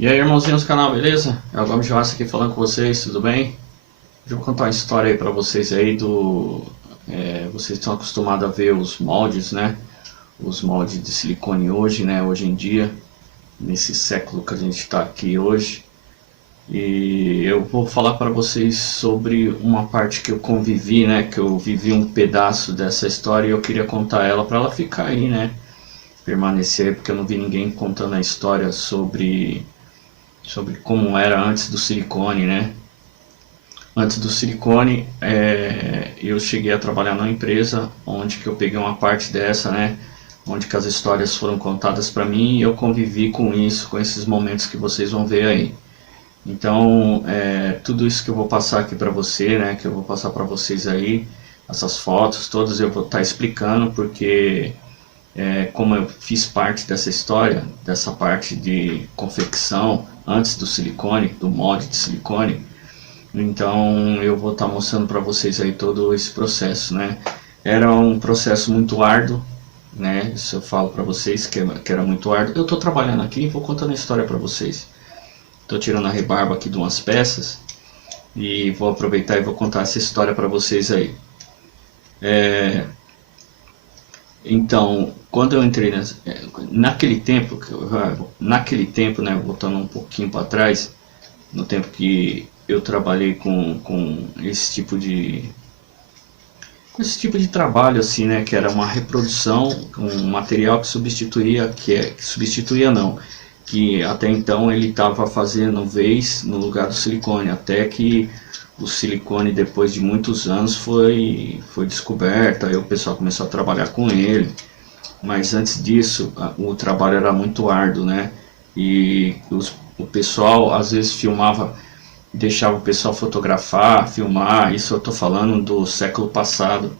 E aí, irmãozinhos do canal, beleza? É o Gomes de Raça aqui falando com vocês, tudo bem? Hoje eu vou contar uma história aí pra vocês aí do... vocês estão acostumados a ver os moldes, né? Os moldes de silicone hoje, né? Hoje em dia, nesse século que a gente está aqui hoje. E eu vou falar para vocês sobre uma parte que eu convivi, né? Que eu vivi um pedaço dessa história e eu queria contar ela para ela ficar aí, né? Permanecer, porque eu não vi ninguém contando a história sobre como era antes do silicone, né? Antes do silicone, eu cheguei a trabalhar numa empresa onde que eu peguei uma parte dessa, né? Onde que as histórias foram contadas para mim e eu convivi com isso, com esses momentos que vocês vão ver aí. Então, tudo isso que eu vou passar aqui para você, né? Que eu vou passar para vocês aí, essas fotos todas eu vou estar explicando porque como eu fiz parte dessa história, dessa parte de confecção antes do silicone, do molde de silicone, então eu vou estar mostrando para vocês aí todo esse processo, né? Era um processo muito árduo, né? Isso eu falo para vocês que era muito árduo. Eu estou trabalhando aqui e vou contando a história para vocês. Estou tirando a rebarba aqui de umas peças e vou aproveitar e vou contar essa história para vocês aí. Então, quando eu entrei naquele tempo, né, voltando um pouquinho para trás, no tempo que eu trabalhei com esse tipo de trabalho assim, né, que era uma reprodução, um material que substituía, que substituía não, que até então ele estava fazendo vez no lugar do silicone, até que o silicone depois de muitos anos foi descoberto, aí o pessoal começou a trabalhar com ele, mas antes disso o trabalho era muito árduo, né? E o pessoal às vezes filmava, deixava o pessoal fotografar, filmar, isso eu estou falando do século passado.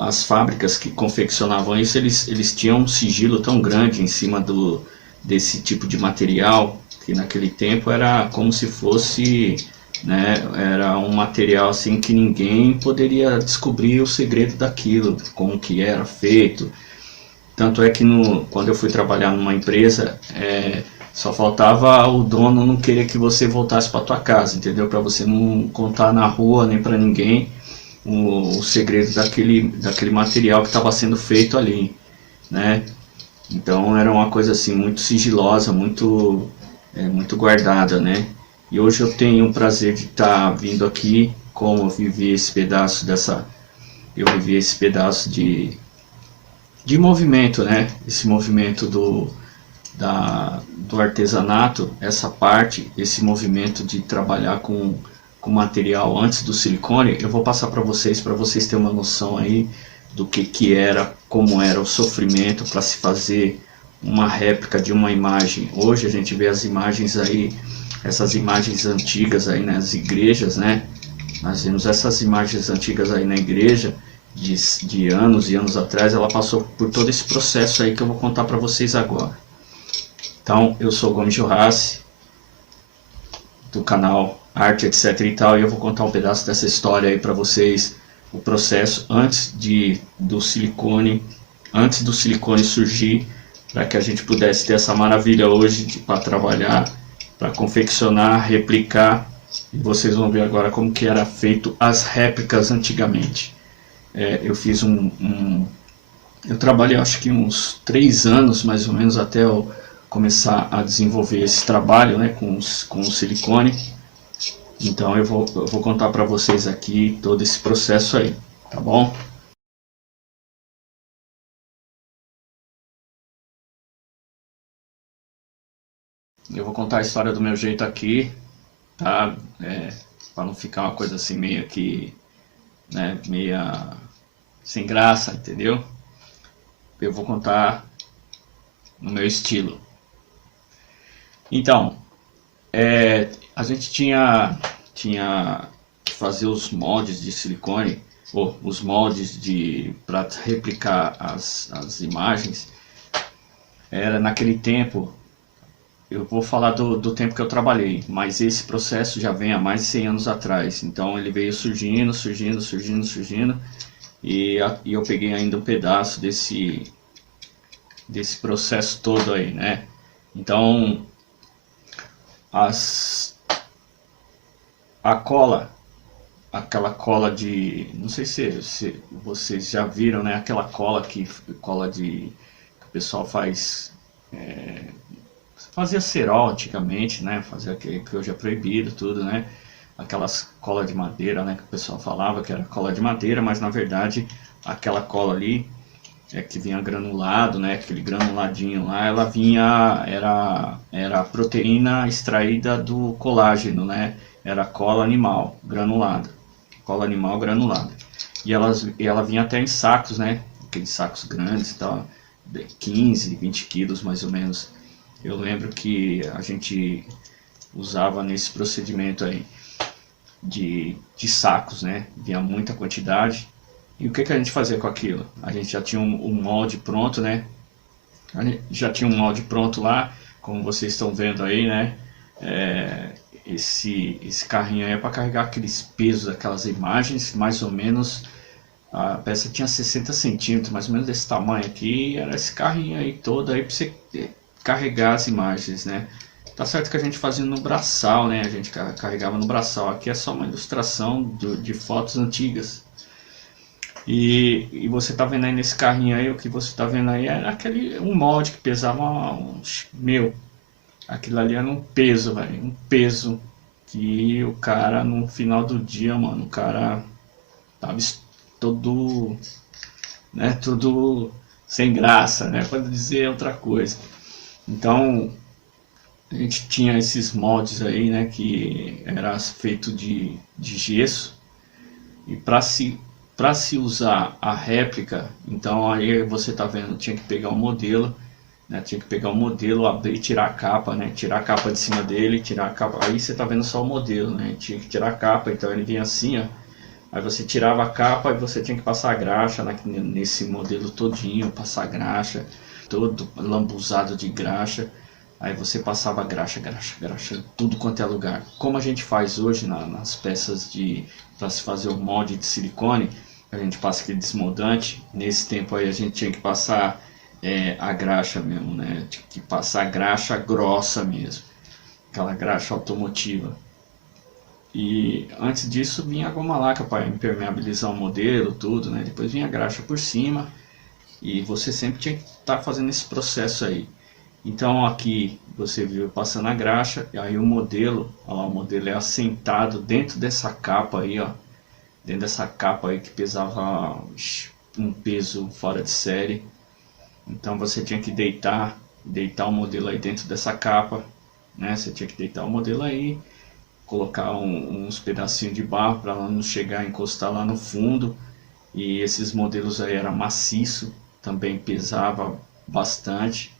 As fábricas que confeccionavam isso, eles tinham um sigilo tão grande em cima desse tipo de material, que naquele tempo era como se fosse, né, era um material assim que ninguém poderia descobrir o segredo daquilo, como que era feito. Tanto é que quando eu fui trabalhar numa empresa, só faltava o dono não querer que você voltasse para tua casa, entendeu? Para você não contar na rua nem para ninguém o segredo daquele material que estava sendo feito ali, né? Então era uma coisa assim muito sigilosa, muito guardada, né? E hoje eu tenho o prazer de estar vindo aqui, como eu vivi esse pedaço de movimento, né? Esse movimento do artesanato, essa parte, esse movimento de trabalhar com material antes do silicone, eu vou passar para vocês terem uma noção aí do que era, como era o sofrimento para se fazer uma réplica de uma imagem. Hoje a gente vê as imagens aí, essas imagens antigas aí nas igrejas, né? Nós vemos essas imagens antigas aí na igreja, de anos e anos atrás, ela passou por todo esse processo aí que eu vou contar para vocês agora. Então, eu sou o Gomes Juhassi, do canal Arte, etc e tal, e eu vou contar um pedaço dessa história aí para vocês, o processo antes do silicone surgir, para que a gente pudesse ter essa maravilha hoje para trabalhar, para confeccionar, replicar, e vocês vão ver agora como que era feito as réplicas antigamente. Eu fiz eu trabalhei acho que uns 3 anos mais ou menos até eu começar a desenvolver esse trabalho, né, com o silicone. Então eu vou contar para vocês aqui todo esse processo aí, tá bom? Eu vou contar a história do meu jeito aqui, tá? Para não ficar uma coisa assim meio que, né, meia sem graça, entendeu? Eu vou contar no meu estilo. Então, a gente tinha que fazer os moldes de silicone, ou os moldes para replicar as imagens. Era naquele tempo, eu vou falar do tempo que eu trabalhei, mas esse processo já vem há mais de 100 anos atrás. Então ele veio surgindo, e eu peguei ainda um pedaço desse processo todo aí, né? Então as, a cola, aquela cola de, não sei se vocês já viram, né? Aquela cola que o pessoal fazia cerol antigamente, né? Fazia que hoje é proibido tudo, né? Aquelas cola de madeira, né? Que o pessoal falava que era cola de madeira, mas na verdade aquela cola ali que vinha granulado, né? Aquele granuladinho lá, ela vinha, era a proteína extraída do colágeno, né? Era cola animal granulada, cola animal granulada. E ela vinha até em sacos, né? Aqueles sacos grandes, tal, de 15, 20 quilos mais ou menos. Eu lembro que a gente usava nesse procedimento aí de sacos, né? Vinha muita quantidade. E o que, que a gente fazia com aquilo? A gente já tinha um molde pronto, né? A gente já tinha um molde pronto lá, como vocês estão vendo aí, né? Esse carrinho aí é para carregar aqueles pesos, aquelas imagens, mais ou menos. A peça tinha 60 centímetros, mais ou menos desse tamanho aqui. Era esse carrinho aí todo aí para você carregar as imagens, né? Tá certo que a gente fazia no braçal, né? A gente carregava no braçal. Aqui é só uma ilustração de fotos antigas. E você tá vendo aí nesse carrinho aí, o que você tá vendo aí era um molde que pesava aquilo ali era um peso, velho, um peso que o cara no final do dia, mano, o cara tava todo, né, tudo sem graça, né, para dizer outra coisa. Então, a gente tinha esses moldes aí, né, que era feito de gesso. E para se usar a réplica, então aí você tá vendo, tinha que pegar o modelo, né? Tinha que pegar o modelo, abrir, tirar a capa, né? Tirar a capa de cima dele, tirar a capa. Aí você tá vendo só o modelo, né? Tinha que tirar a capa, então ele vinha assim, ó. Aí você tirava a capa e você tinha que passar a graxa nesse modelo todinho, passar graxa, todo lambuzado de graxa. Aí você passava graxa, tudo quanto é lugar. Como a gente faz hoje nas peças para se fazer o molde de silicone, a gente passa aquele desmoldante. Nesse tempo aí a gente tinha que passar a graxa mesmo, né? Tinha que passar a graxa grossa mesmo, aquela graxa automotiva. E antes disso vinha a goma laca para impermeabilizar o modelo, tudo, né? Depois vinha a graxa por cima e você sempre tinha que estar fazendo esse processo aí. Então aqui você viu passando a graxa, e aí o modelo, ó lá, o modelo é assentado dentro dessa capa aí, ó, dentro dessa capa aí que pesava um peso fora de série. Então você tinha que deitar o modelo aí dentro dessa capa, né? Você tinha que deitar o modelo aí, colocar uns pedacinhos de barro para não chegar a encostar lá no fundo. E esses modelos aí era maciço, também pesava bastante.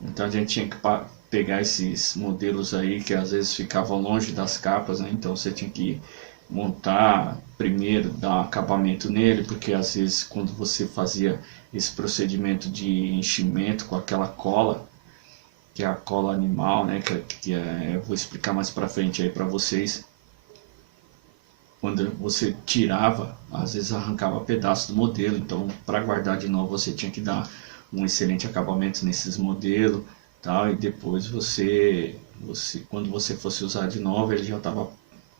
Então a gente tinha que pegar esses modelos aí que às vezes ficavam longe das capas, né? Então você tinha que montar primeiro, dar um acabamento nele, porque às vezes quando você fazia esse procedimento de enchimento com aquela cola, que é a cola animal, né? Eu vou explicar mais pra frente aí pra vocês. Quando você tirava, às vezes arrancava pedaço do modelo, então para guardar de novo você tinha que dar um excelente acabamento nesses modelos, tal, e depois quando você fosse usar de novo, ele já estava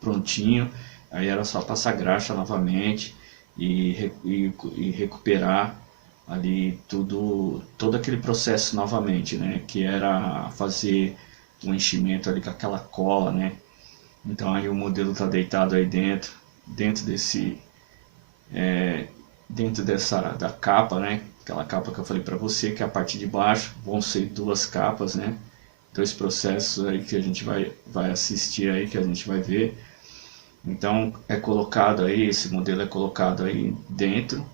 prontinho, aí era só passar graxa novamente e recuperar ali todo aquele processo novamente, né, que era fazer um enchimento ali com aquela cola, né. Então aí o modelo está deitado aí dentro da capa, né? Aquela capa que eu falei para você, que é a parte de baixo, vão ser duas capas, né? Dois processos aí que a gente vai assistir aí, que a gente vai ver. Então é colocado aí, esse modelo é colocado aí dentro,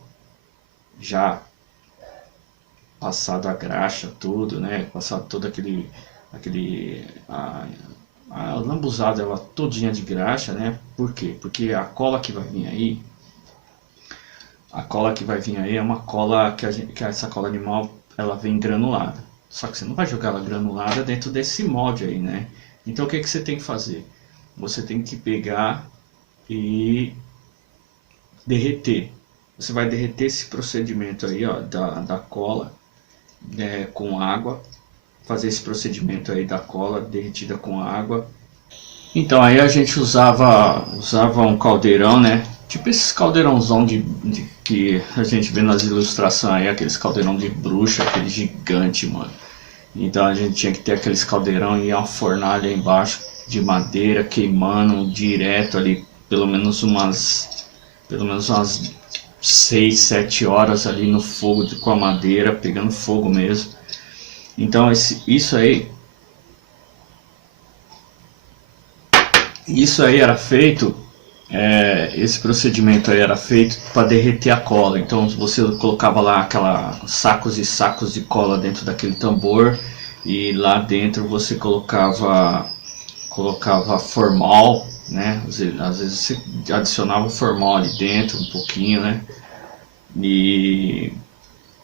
já passado a graxa, tudo, né? Passado todo a lambuzada ela todinha de graxa, né? Por quê? Porque a cola que vai vir aí, é uma cola que essa cola animal ela vem granulada. Só que você não vai jogar ela granulada dentro desse molde aí, né? Então o que que você tem que fazer? Você tem que pegar e derreter. Você vai derreter esse procedimento aí, ó, da cola, né, com água. fazer esse procedimento aí da cola derretida com água. Então aí a gente usava um caldeirão, né? Tipo esses caldeirãozão que a gente vê nas ilustrações aí, aqueles caldeirão de bruxa, aquele gigante, mano. Então a gente tinha que ter aqueles caldeirão e uma fornalha embaixo de madeira queimando direto ali, pelo menos umas 6, 7 horas ali no fogo com a madeira, pegando fogo mesmo. Então isso aí era feito, esse procedimento aí era feito para derreter a cola. Então você colocava lá sacos e sacos de cola dentro daquele tambor, e lá dentro você colocava formal, né? Às vezes você adicionava formal ali dentro um pouquinho, né?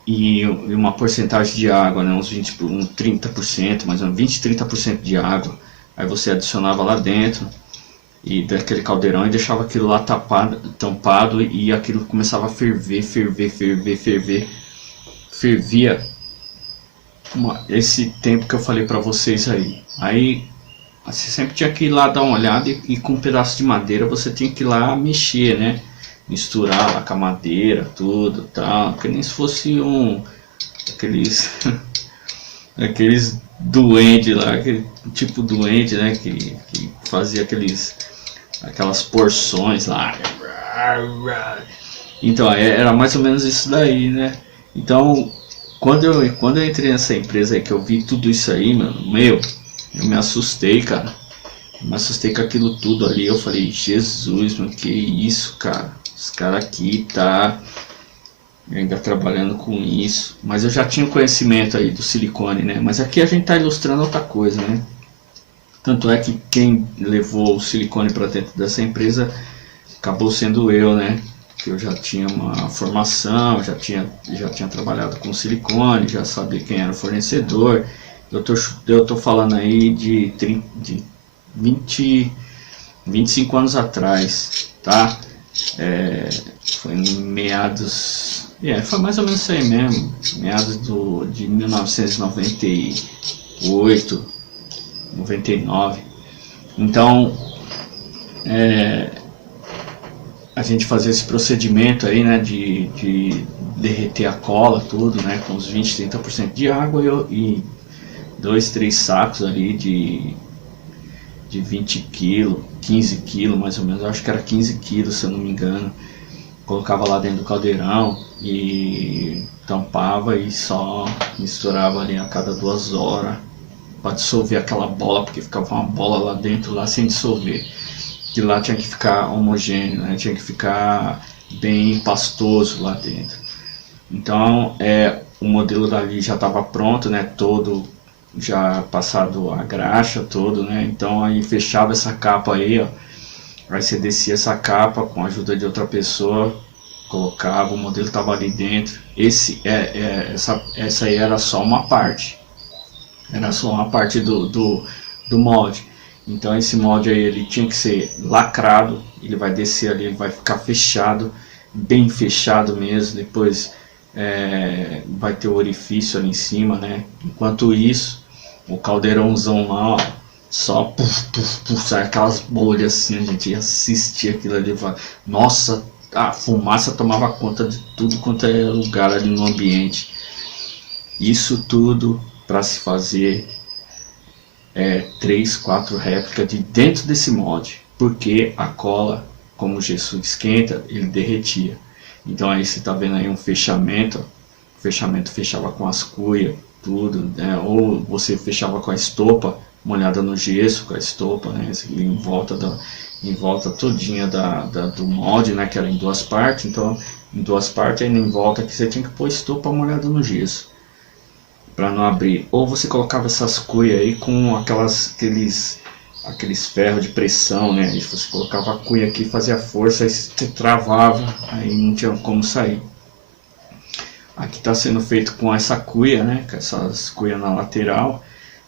E uma porcentagem de água, né? Uns 30%, mais ou menos 20, 30% de água. Aí você adicionava lá dentro e daquele caldeirão e deixava aquilo lá tampado, e aquilo começava a ferver. Fervia esse tempo que eu falei pra vocês aí. Aí você sempre tinha que ir lá dar uma olhada, e com um pedaço de madeira você tinha que ir lá mexer, né? Misturar lá com a madeira, tudo, tal, que nem se fosse aqueles aqueles doentes lá, aquele tipo doente, né? Que fazia aquelas porções lá. Então era mais ou menos isso daí, né? Então quando eu entrei nessa empresa aí, que eu vi tudo isso aí, eu me assustei, cara. Eu me assustei com aquilo tudo ali. Eu falei, Jesus, mano, que isso, cara? Os caras aqui ainda trabalhando com isso. Mas eu já tinha conhecimento aí do silicone, né? Mas aqui a gente tá ilustrando outra coisa, né? Tanto é que quem levou o silicone para dentro dessa empresa acabou sendo eu, né? Que eu já tinha uma formação, já tinha trabalhado com silicone, já sabia quem era o fornecedor. Eu tô falando aí de 25 anos atrás, tá? Foi em meados, foi mais ou menos isso aí mesmo, meados de 1998, 99. Então a gente fazia esse procedimento aí, né, de derreter a cola, tudo, né, com uns 20, 30% de água, e 2, 3 sacos ali de 20 quilos, 15 quilos mais ou menos, eu acho que era 15 quilos se eu não me engano. Colocava lá dentro do caldeirão e tampava, e só misturava ali a cada 2 horas para dissolver aquela bola, porque ficava uma bola lá dentro lá sem dissolver. Que lá tinha que ficar homogêneo, né? Tinha que ficar bem pastoso lá dentro. Então o modelo dali já estava pronto, né? Todo já passado a graxa, todo, né? Então aí fechava essa capa aí, ó. Aí você descia essa capa com a ajuda de outra pessoa, colocava, o modelo estava ali dentro. Essa aí era só uma parte. Era só uma parte do molde. Então esse molde aí ele tinha que ser lacrado, ele vai descer ali, ele vai ficar fechado, bem fechado mesmo. Depois vai ter o orifício ali em cima, né? Enquanto isso, o caldeirãozão lá, ó, só sai aquelas bolhas assim, a gente assistia aquilo ali, nossa, a fumaça tomava conta de tudo quanto é lugar ali no ambiente. Isso tudo para se fazer 3, 4 réplicas de dentro desse molde, porque a cola, como o gesso esquenta, ele derretia. Então aí você está vendo aí um fechamento, o fechamento fechava com as cuias, tudo, né? Ou você fechava com a estopa, molhada no gesso, com a estopa, né? em volta todinha do molde, né? Que era em 2 partes. Então em 2 partes, ainda em volta que você tinha que pôr estopa molhada no gesso para não abrir. Ou você colocava essas cuias aí com aqueles ferros de pressão, né? Aí você colocava a cuia aqui, fazia força, aí você travava, aí não tinha como sair. Aqui está sendo feito com essa cuia, né? Com essas cuias na lateral,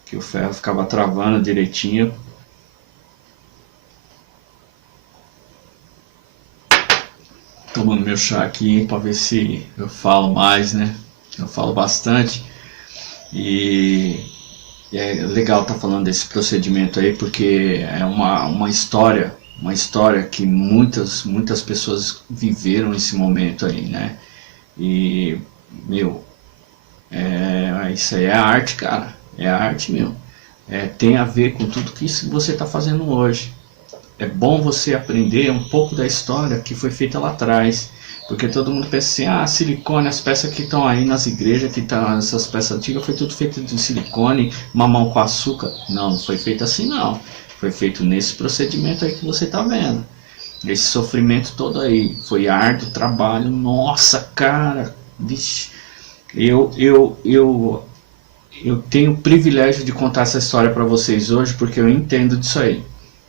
que o ferro ficava travando direitinho. Tomando meu chá aqui para ver se eu falo mais, né? Eu falo bastante. E É legal estar falando desse procedimento aí, porque é uma história que muitas pessoas viveram esse momento aí, né? E, meu, isso aí é arte, cara. É arte, meu. Tem a ver com tudo que isso você está fazendo hoje. É bom você aprender um pouco da história que foi feita lá atrás. Porque todo mundo pensa assim, silicone, as peças que estão aí nas igrejas, que estão essas peças antigas, foi tudo feito de silicone, mamão com açúcar. Não, não foi feito assim não. Foi feito nesse procedimento aí que você está vendo. Esse sofrimento todo aí. Foi árduo trabalho. Nossa, cara. Vixe. Eu tenho o privilégio de contar essa história para vocês hoje porque eu entendo disso aí.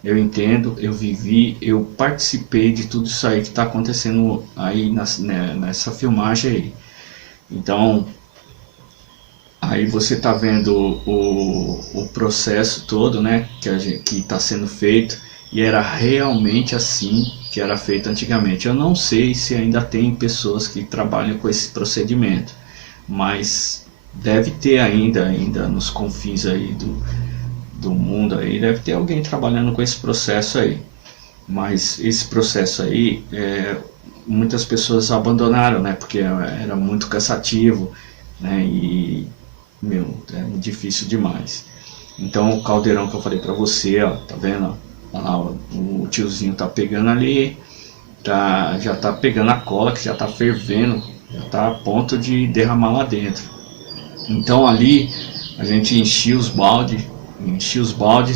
Eu entendo, eu vivi, eu participei de tudo isso aí que está acontecendo aí nessa filmagem aí. Então, aí você está vendo o processo todo, né, que está sendo feito, e era realmente assim que era feito antigamente. Eu não sei se ainda tem pessoas que trabalham com esse procedimento, mas deve ter ainda nos confins aí do mundo aí, deve ter alguém trabalhando com esse processo aí. Mas esse processo aí, muitas pessoas abandonaram, né? Porque era muito cansativo, né? E, meu, é difícil demais. Então o caldeirão que eu falei pra você, ó, tá vendo? Olha lá, o tiozinho tá pegando ali, já tá pegando a cola que já tá fervendo, já tá a ponto de derramar lá dentro. Então ali a gente enchia os baldes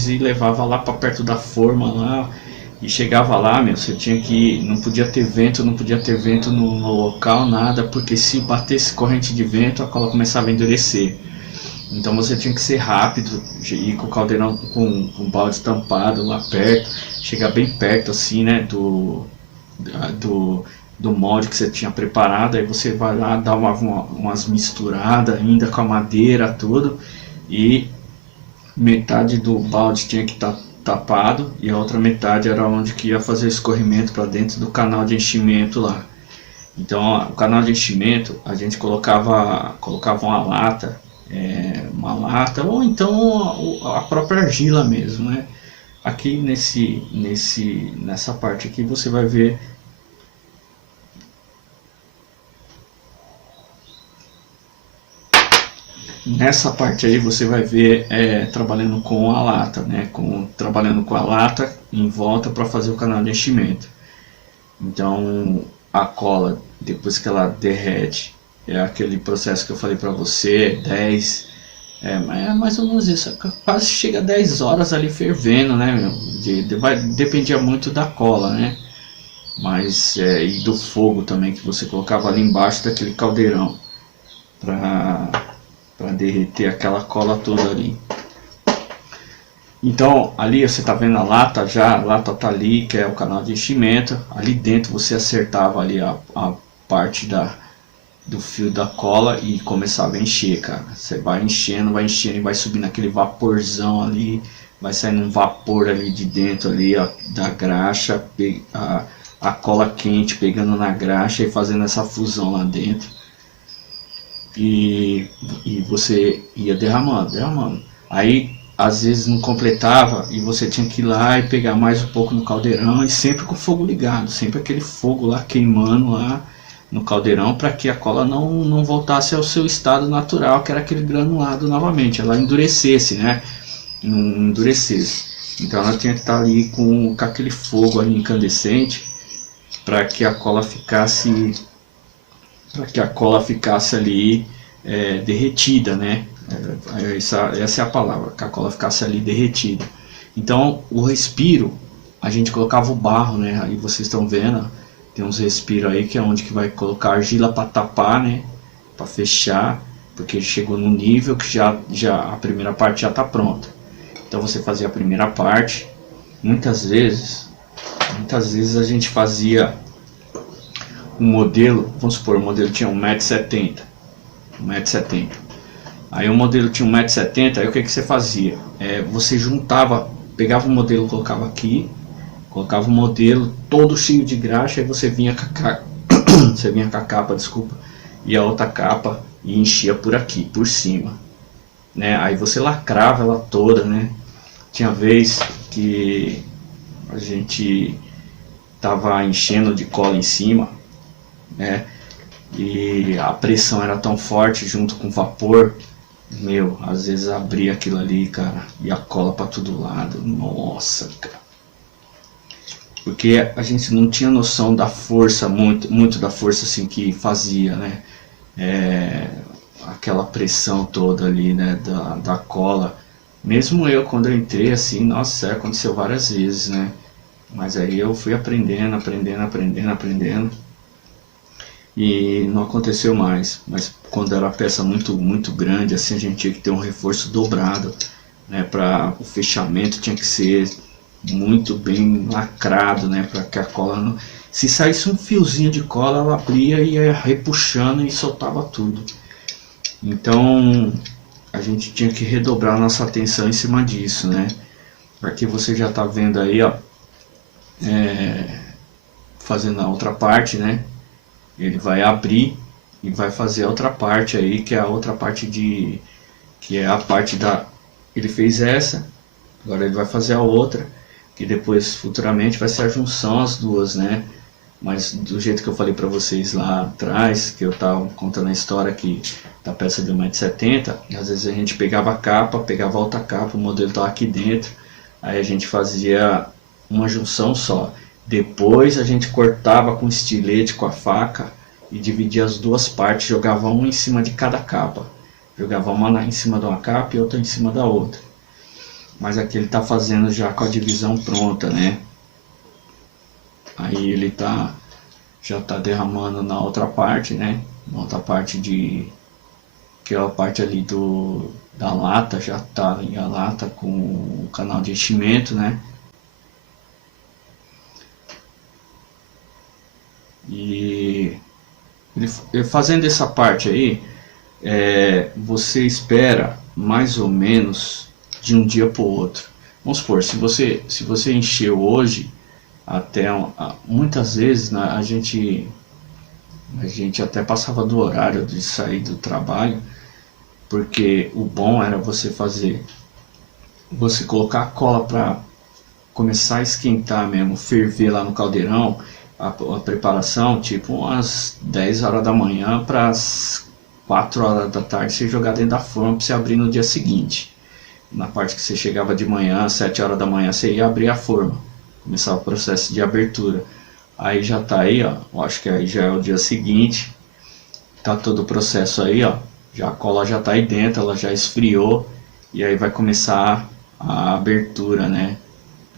e levava lá para perto da forma lá. E chegava lá, meu, você tinha que. Não podia ter vento, não podia ter vento no local, nada, porque se batesse corrente de vento, a cola começava a endurecer. Então você tinha que ser rápido, ir com o caldeirão com o balde tampado lá perto, chegar bem perto assim, né, do, do molde que você tinha preparado. Aí você vai lá, dá umas misturadas ainda com a madeira, tudo, e metade do balde tinha que estar tapado e a outra metade era onde que ia fazer o escorrimento para dentro do canal de enchimento lá. Então o canal de enchimento a gente colocava uma lata ou então a própria argila mesmo, né? Aqui nessa parte aqui você vai ver. Nessa parte aí você vai ver trabalhando com a lata, né? Trabalhando com a lata em volta para fazer o canal de enchimento. Então a cola, depois que ela derrete, é aquele processo que eu falei para você, 10, é mais ou menos isso, quase chega a 10 horas ali fervendo, né, meu? Dependia muito da cola, né? Mas e do fogo também que você colocava ali embaixo daquele caldeirão para derreter aquela cola toda ali. Então ali você está vendo a lata já, a lata tá ali, que é o canal de enchimento. Ali dentro você acertava ali a parte do fio da cola e começava a encher, cara. Você vai enchendo e vai subindo aquele vaporzão ali, vai saindo um vapor ali de dentro ali, ó, da graxa, a cola quente pegando na graxa e fazendo essa fusão lá dentro. E você ia derramando. Aí às vezes não completava e você tinha que ir lá e pegar mais um pouco no caldeirão e sempre com o fogo ligado, sempre aquele fogo lá queimando lá no caldeirão para que a cola não voltasse ao seu estado natural, que era aquele granulado novamente, ela endurecesse, né? Não endurecesse. Então ela tinha que estar ali com aquele fogo ali incandescente para que a cola ficasse ali derretida, né? Essa é a palavra, que a cola ficasse ali derretida. Então o respiro, a gente colocava o barro, né? Aí vocês estão vendo, tem uns respiros aí que é onde que vai colocar argila para tapar, né? Para fechar, porque chegou no nível que já a primeira parte já está pronta. Então você fazia a primeira parte. Muitas vezes a gente fazia um modelo, vamos supor, o modelo tinha 1,70 m. Aí o modelo tinha 1,70 m, aí o que você fazia? Você juntava, pegava o modelo, colocava aqui, colocava o modelo todo cheio de graxa, aí você vinha você vinha com a capa, desculpa, e a outra capa e enchia por aqui, por cima. né? Aí você lacrava ela toda, né? Tinha vez que a gente tava enchendo de cola em cima, né? E a pressão era tão forte junto com o vapor, meu, às vezes abria aquilo ali, cara, e a cola para todo lado. Nossa, cara. Porque a gente não tinha noção da força, muito da força assim que fazia, né? É, aquela pressão toda ali, né, da cola. Mesmo eu, quando eu entrei assim, nossa, aconteceu várias vezes, né? Mas aí eu fui aprendendo e não aconteceu mais. Mas quando era peça muito grande, assim, a gente tinha que ter um reforço dobrado, né? Para o fechamento tinha que ser muito bem lacrado, né? Para que a cola não... Se saísse um fiozinho de cola, ela abria e ia repuxando e soltava tudo. Então a gente tinha que redobrar nossa atenção em cima disso, né? Aqui você já está vendo aí, ó, fazendo a outra parte, né? Ele vai abrir e vai fazer a outra parte aí, que é a outra parte de... que é a parte da... Ele fez essa, agora ele vai fazer a outra, que depois futuramente vai ser a junção as duas, né? Mas do jeito que eu falei para vocês lá atrás, que eu tava contando a história aqui da peça de 1,70 m, às vezes a gente pegava a capa, pegava a outra capa, o modelo tava aqui dentro, aí a gente fazia uma junção só. Depois a gente cortava com estilete, com a faca, e dividia as duas partes, jogava uma em cima de cada capa. Jogava uma em cima de uma capa e outra em cima da outra. Mas aqui ele está fazendo já com a divisão pronta, né? Aí ele já está derramando na outra parte, né? Na outra parte que é a parte ali da lata, já está ali a lata com o canal de enchimento, né? E ele fazendo essa parte aí, você espera mais ou menos de um dia para o outro. Vamos supor, se você encheu hoje, até muitas vezes, né, a gente até passava do horário de sair do trabalho, porque o bom era você colocar a cola para começar a esquentar mesmo, ferver lá no caldeirão, a preparação, tipo umas 10 horas da manhã para as 4 horas da tarde você jogar dentro da forma para você abrir no dia seguinte. Na parte que você chegava de manhã, 7 horas da manhã, você ia abrir a forma, começar o processo de abertura. Aí já tá aí, ó, eu acho que aí já é o dia seguinte, tá todo o processo aí, ó, já a cola já tá aí dentro, ela já esfriou, e aí vai começar a abertura, né?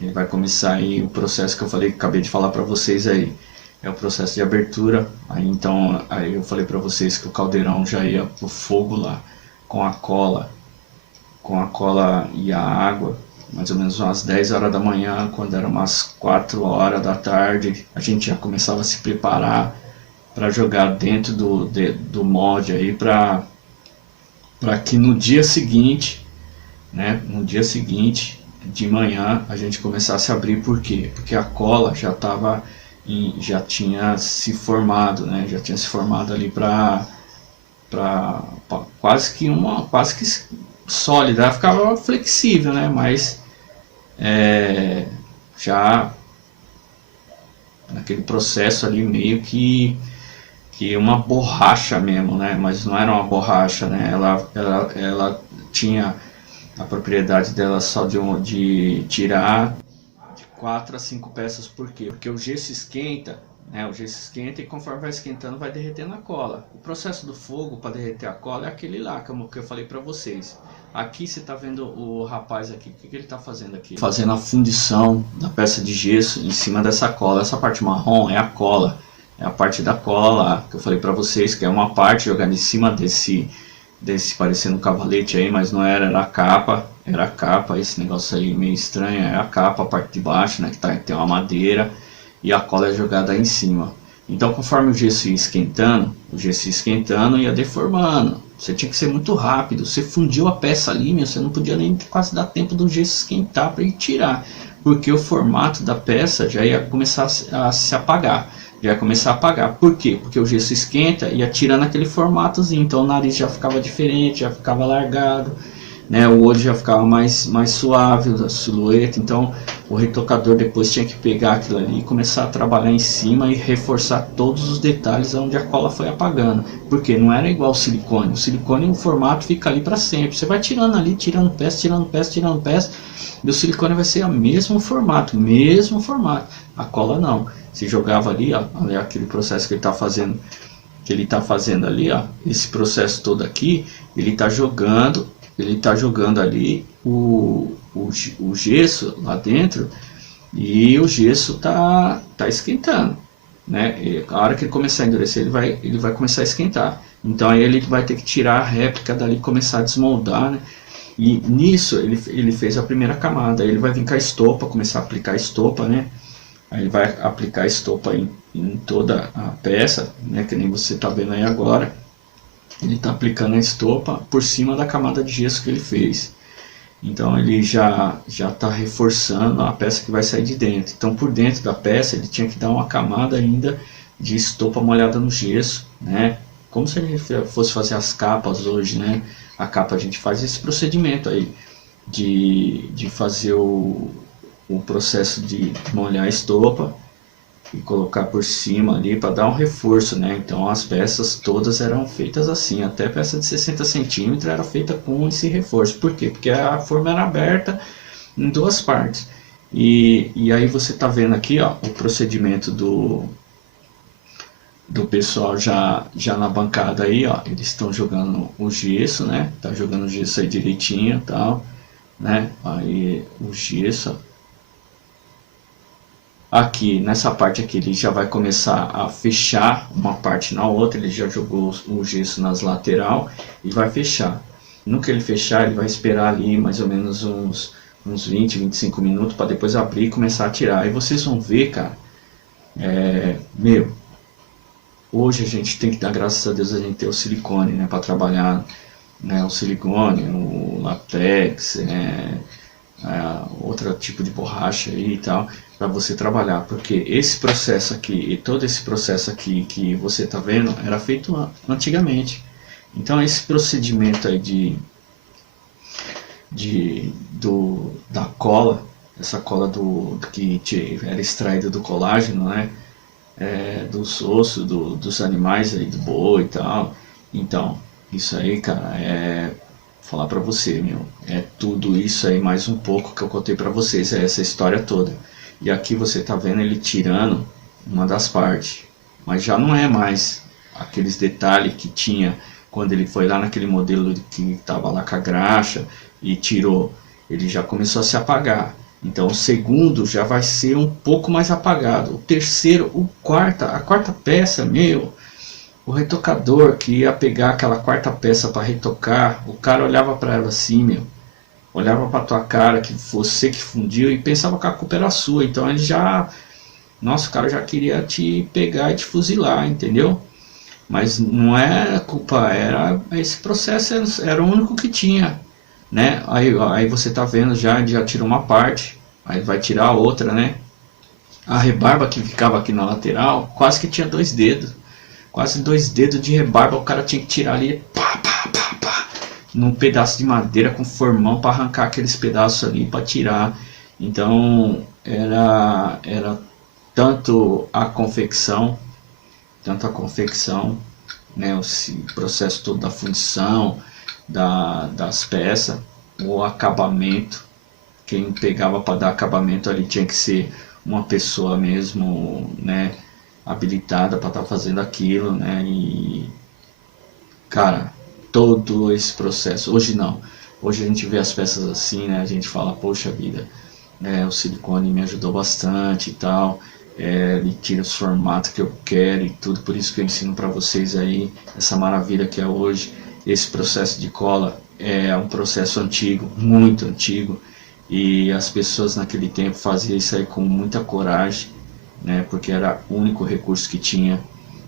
Ele vai começar aí o processo que eu falei, que acabei de falar para vocês aí, é o processo de abertura. Aí então, aí eu falei para vocês que o caldeirão já ia pro fogo lá, com a cola e a água, mais ou menos umas 10 horas da manhã, quando era umas 4 horas da tarde, a gente já começava a se preparar para jogar dentro do molde aí, para que no dia seguinte, né, no dia seguinte de manhã a gente começasse a abrir. Por quê? Porque a cola já tinha se formado, né? Já tinha se formado ali para quase que sólida. Ela ficava flexível, né? Mas já naquele processo ali meio que uma borracha mesmo, né? Mas não era uma borracha, né? Ela tinha a propriedade dela só de tirar de 4 a 5 peças. Por quê? Porque o gesso esquenta, né? O gesso esquenta e conforme vai esquentando vai derretendo a cola. O processo do fogo para derreter a cola é aquele lá, como que eu falei para vocês. Aqui você está vendo o rapaz aqui, o que ele está fazendo aqui? Fazendo a fundição da peça de gesso em cima dessa cola. Essa parte marrom é a cola, é a parte da cola lá, que eu falei para vocês, que é uma parte jogada em cima desse parecendo um cavalete aí, mas não era a capa, era a capa, esse negócio aí meio estranho, é a capa, a parte de baixo, né, que tem uma madeira, e a cola é jogada aí em cima. Então conforme o gesso ia esquentando, ia deformando. Você tinha que ser muito rápido, você fundiu a peça ali, você não podia nem quase dar tempo do gesso esquentar para ele tirar, porque o formato da peça já ia começar a se apagar. Já ia começar a apagar. Por quê? Porque o gesso esquenta e ia tirando aquele formatozinho. Então o nariz já ficava diferente, já ficava largado. né? O olho já ficava mais suave, a silhueta. Então o retocador depois tinha que pegar aquilo ali e começar a trabalhar em cima e reforçar todos os detalhes onde a cola foi apagando, porque não era igual o silicone o formato fica ali para sempre, você vai tirando ali, tirando peça, tirando peça, tirando peça, e o silicone vai ser o mesmo formato, a cola não, se jogava ali, ó, olha aquele processo que ele está fazendo ali, ó, esse processo todo aqui, ele está jogando ali o gesso lá dentro, e o gesso tá esquentando, né? E a hora que ele começar a endurecer, ele vai começar a esquentar. Então aí ele vai ter que tirar a réplica dali, começar a desmoldar, né? E nisso ele fez a primeira camada. Aí ele vai vir com a estopa, começar a aplicar a estopa, né? Aí ele vai aplicar a estopa em toda a peça, né? Que nem você está vendo aí agora. Ele está aplicando a estopa por cima da camada de gesso que ele fez. Então ele já está reforçando a peça que vai sair de dentro. Então por dentro da peça ele tinha que dar uma camada ainda de estopa molhada no gesso, né? Como se a gente fosse fazer as capas hoje, né? A capa a gente faz esse procedimento aí de fazer o processo de molhar a estopa e colocar por cima ali para dar um reforço, né? Então as peças todas eram feitas assim, até a peça de 60 centímetros era feita com esse reforço. Por quê? Porque a forma era aberta em duas partes. E aí você está vendo aqui, ó, o procedimento do pessoal já na bancada aí, ó, eles estão jogando o gesso, né? Tá jogando o gesso aí direitinho, tal, né? Aí o gesso aqui, nessa parte aqui, ele já vai começar a fechar uma parte na outra, ele já jogou o gesso nas lateral e vai fechar. No que ele fechar, ele vai esperar ali mais ou menos uns 20, 25 minutos para depois abrir e começar a tirar. Aí vocês vão ver, cara, hoje a gente tem que dar graças a Deus a gente ter o silicone, né, para trabalhar, né, o silicone, o latex, outro tipo de borracha aí e tal, para você trabalhar, porque esse processo aqui e todo esse processo aqui que você está vendo era feito antigamente. Então esse procedimento aí da cola, essa cola que era extraída do colágeno, né, dos ossos dos animais aí, do boi e tal. Então isso aí, cara, falar pra você, meu, tudo isso aí mais um pouco que eu contei pra vocês, essa história toda. E aqui você tá vendo ele tirando uma das partes, mas já não é mais aqueles detalhes que tinha quando ele foi lá naquele modelo que tava lá com a graxa e tirou. Ele já começou a se apagar. Então o segundo já vai ser um pouco mais apagado. O terceiro, a quarta peça, meu, o retocador que ia pegar aquela quarta peça para retocar, o cara olhava para ela assim, meu, olhava para tua cara, que você que fundiu, e pensava que a culpa era sua. Então ele já, nossa, o cara já queria te pegar e te fuzilar, entendeu? Mas não é culpa, era esse processo, era o único que tinha, né? Aí você tá vendo, já tirou uma parte, aí vai tirar a outra, né? A rebarba que ficava aqui na lateral quase que tinha 2 dedos, quase 2 dedos de rebarba, o cara tinha que tirar ali, pá, pá, pá, pá, num pedaço de madeira com formão para arrancar aqueles pedaços ali para tirar. Então era tanto a confecção, né, o processo todo da fundição das peças, o acabamento. Quem pegava para dar acabamento ali tinha que ser uma pessoa mesmo, né, habilitada para estar fazendo aquilo, né? E cara, todo esse processo, hoje não, hoje a gente vê as peças assim, né? A gente fala, poxa vida, o silicone me ajudou bastante e tal, ele tira os formatos que eu quero e tudo, por isso que eu ensino para vocês aí essa maravilha que é hoje. Esse processo de cola é um processo antigo, muito antigo, e as pessoas naquele tempo faziam isso aí com muita coragem, né, porque era o único recurso que tinha.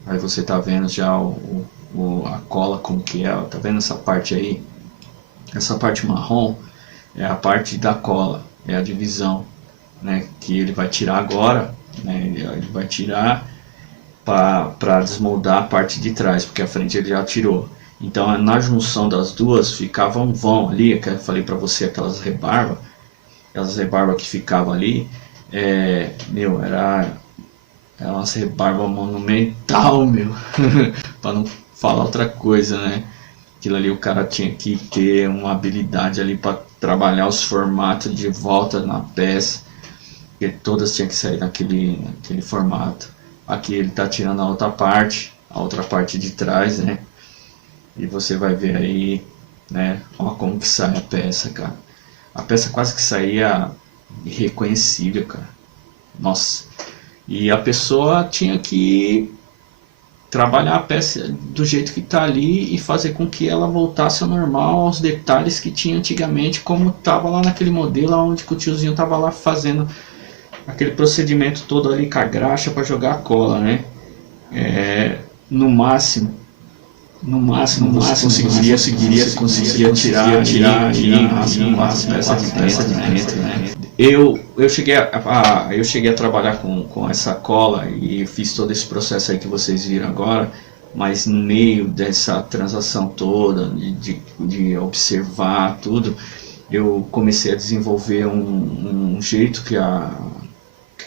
Aí você tá vendo já a cola como que é, tá vendo essa parte aí? Essa parte marrom é a parte da cola, é a divisão, né, que ele vai tirar agora, né, ele vai tirar para desmoldar a parte de trás, porque a frente ele já tirou. Então na junção das duas ficava um vão ali, que eu falei para você, aquelas rebarbas que ficavam ali, meu, era uma rebarba monumental, meu, para não falar outra coisa, né? Aquilo ali o cara tinha que ter uma habilidade ali para trabalhar os formatos de volta na peça, porque todas tinham que sair naquele formato. Aqui ele tá tirando a outra parte de trás, né? E você vai ver aí, né? Ó, como que sai a peça, cara. A peça quase que saía irreconhecível, cara. Nossa. E a pessoa tinha que trabalhar a peça do jeito que está ali e fazer com que ela voltasse ao normal, aos detalhes que tinha antigamente, como estava lá naquele modelo onde o tiozinho estava lá fazendo aquele procedimento todo ali com a graxa para jogar a cola, né? No máximo você conseguiria tirar as peças de dentro, né? Eu cheguei a trabalhar com essa cola e fiz todo esse processo aí que vocês viram agora, mas no meio dessa transação toda, de observar tudo, eu comecei a desenvolver um jeito que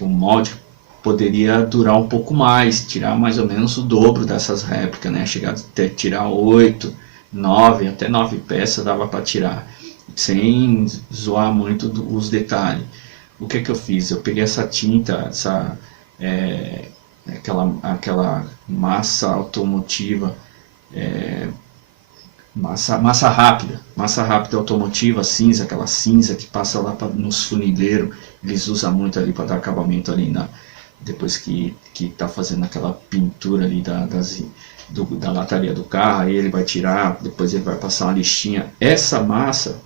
o molde poderia durar um pouco mais, tirar mais ou menos o dobro dessas réplicas, né? Chegar até tirar 8, 9, até 9 peças dava para tirar, sem zoar muito os detalhes. O que eu fiz? Eu peguei essa tinta, aquela massa automotiva, massa rápida automotiva, cinza, aquela cinza que passa lá nos funileiros, eles usam muito ali para dar acabamento ali depois que tá fazendo aquela pintura ali da lataria do carro, aí ele vai tirar, depois ele vai passar uma lixinha. Essa massa,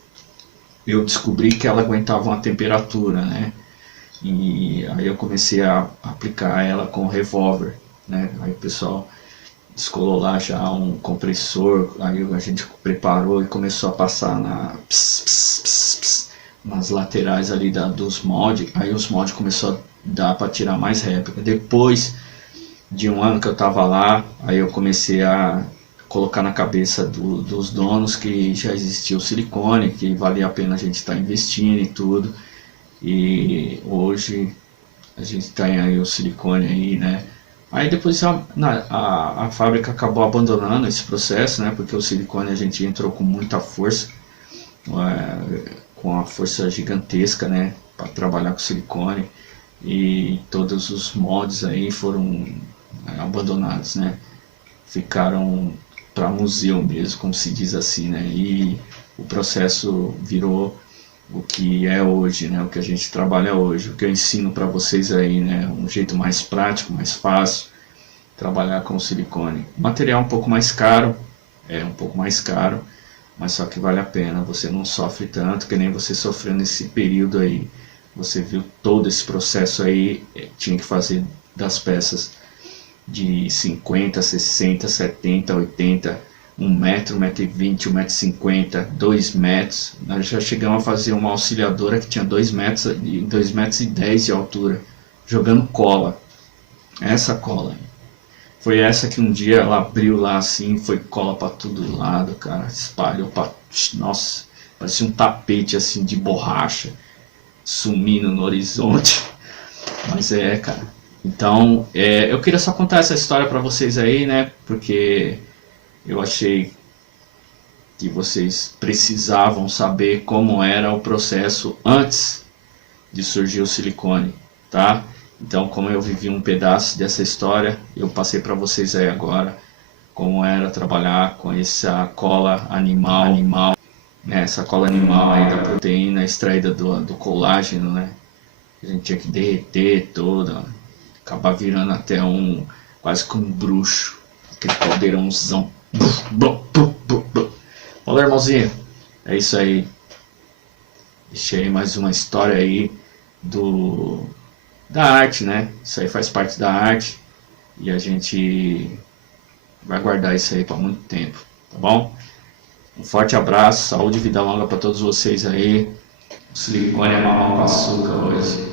eu descobri que ela aguentava uma temperatura, né? E aí eu comecei a aplicar ela com revólver, né? Aí o pessoal descolou lá já um compressor, aí a gente preparou e começou a passar nas laterais ali dos moldes, aí os moldes começou a dar para tirar mais réplica. Depois de um ano que eu estava lá, aí eu comecei a colocar na cabeça dos donos que já existia o silicone, que valia a pena a gente estar investindo e tudo, e hoje a gente tem aí o silicone aí, né? Aí depois a fábrica acabou abandonando esse processo, né? Porque o silicone a gente entrou com muita força, com uma força gigantesca, né? Para trabalhar com silicone, e todos os moldes aí foram abandonados, né? Ficaram para museu mesmo, como se diz assim, né? E o processo virou o que é hoje, né? O que a gente trabalha hoje, o que eu ensino para vocês aí, né? Um jeito mais prático, mais fácil, trabalhar com silicone. O material é um pouco mais caro, mas só que vale a pena. Você não sofre tanto que nem você sofreu nesse período aí. Você viu todo esse processo aí, tinha que fazer das peças de 50, 60, 70, 80, 1 metro, 1,20 m, 1,50 m, 2 metros. Nós já chegamos a fazer uma auxiliadora que tinha 2 metros e 2,10 metros de altura, jogando cola. Essa cola foi essa que um dia ela abriu lá assim, foi cola para todo lado, cara, espalhou para, nossa, parecia um tapete assim de borracha sumindo no horizonte. Mas cara. Então, eu queria só contar essa história para vocês aí, né? Porque eu achei que vocês precisavam saber como era o processo antes de surgir o silicone, tá? Então, como eu vivi um pedaço dessa história, eu passei para vocês aí agora como era trabalhar com essa cola animal, né? Essa cola animal aí da proteína extraída do colágeno, né? A gente tinha que derreter toda, acabar virando até quase que um bruxo, aquele caldeirãozão. Olha, irmãozinho, é isso aí. Deixei mais uma história aí da arte, né? Isso aí faz parte da arte e a gente vai guardar isso aí para muito tempo, tá bom? Um forte abraço, saúde e vida longa para todos vocês aí. O silicone é mamão com açúcar hoje.